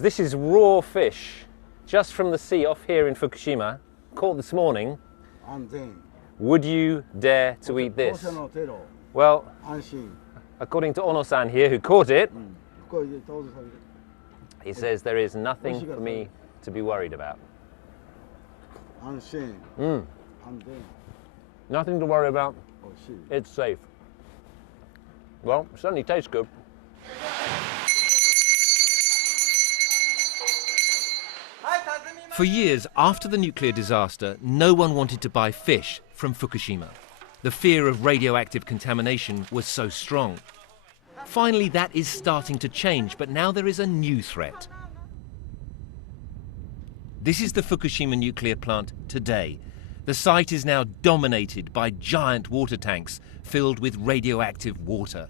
This is raw fish, just from the sea off here in Fukushima, caught this morning. Would you dare to eat this? Well, according to Ono-san here, who caught it, he says there is nothing for me to be worried about. Nothing to worry about. It's safe. Well, it certainly tastes good. For years after the nuclear disaster, no one wanted to buy fish from Fukushima. The fear of radioactive contamination was so strong. Finally, that is starting to change, but now there is a new threat. This is the Fukushima nuclear plant today. The site is now dominated by giant water tanks filled with radioactive water.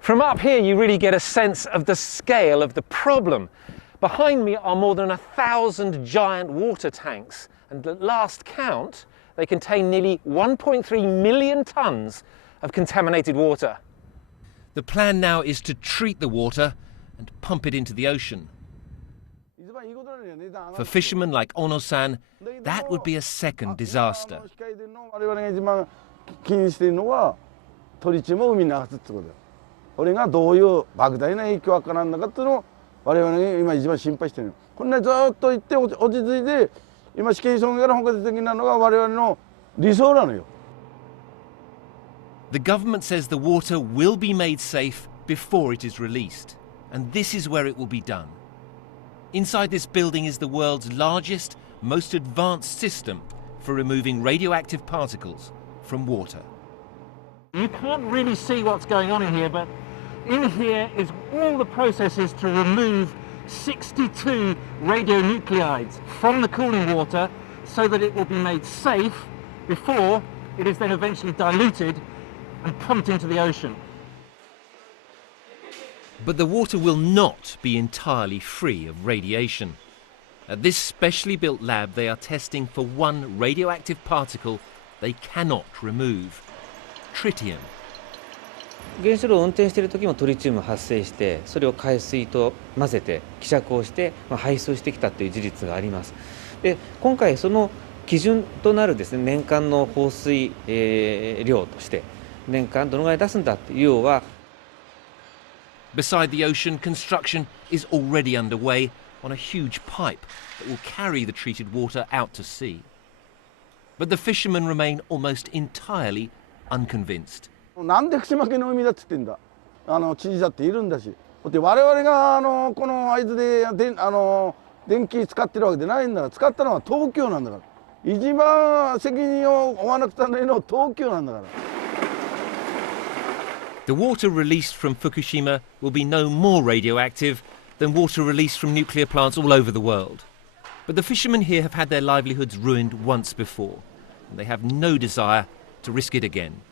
From up here, you really get a sense of the scale of the problem. Behind me are more than 1,000 giant water tanks, and at last count, they contain nearly 1.3 million tons of contaminated water. The plan now is to treat the water and pump it into the ocean. For fishermen like Ono-san, that would be a second disaster. The government says the water will be made safe before it is released, and this is where it will be done. Inside this building is the world's largest, most advanced system for removing radioactive particles from water. You can't really see what's going on in here, but in here is all the processes to remove 62 radionuclides from the cooling water so that it will be made safe before it is then eventually diluted and pumped into the ocean. But the water will not be entirely free of radiation. At this specially built lab, they are testing for one radioactive particle they cannot remove: tritium. 原子炉を運転している時もトリチウム発生して、それを海水と混ぜて希釈をして排出してきたという事実があります。で、今回その基準となるですね、年間の放水、量として年間どのぐらい出すんだっていう量は。Beside the ocean, construction is already underway on a huge pipe that will carry the treated water out to sea. But the fishermen remain almost entirely unconvinced. なんで福島県の海だって言ってんだ。知事だっているんだし。で我々がこの会津で電気使ってるわけでないんだから、使ったのは東京なんだから。一番責任を負わなくてはいけないのは東京なんだから。The water released from Fukushima will be no more radioactive than water released from nuclear plants all over the world. But the fishermen here have had their livelihoods ruined once before, and they have no desire to risk it again.